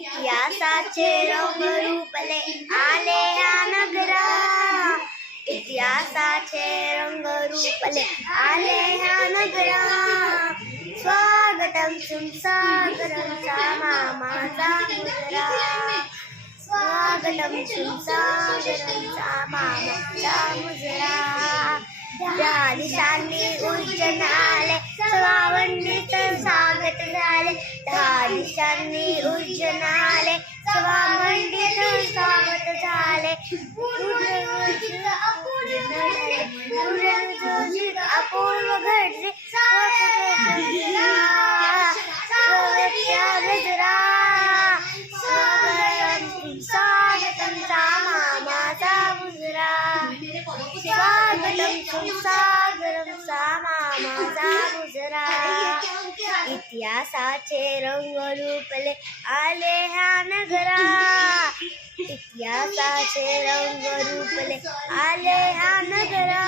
इतिहासाचे रंग रूपले आले ह्या नगरा, इतिहासाचे रंग रूपले आले ह्या नगरा. स्वागतम सुमसागरम चा मामाचा मुजरा, स्वागतम सुमसागरम चा मामाचा मुजरा. त्या दिशांनी उज्जैन आले, सवावंडीत स्वागत झाले. त्या दिशांनी उज्जैन आले, सवावंडीत स्वागत झाले. अपूर्व घडले स्वागतम चा मामाचा मुजरा, स्वागतम सुमसागरम चा मामाचा मुजरा. इतिहासाचे रंग रूपले आले ह्या नगरा, इतिहासाचे रंग रूपले आले ह्या नगरा.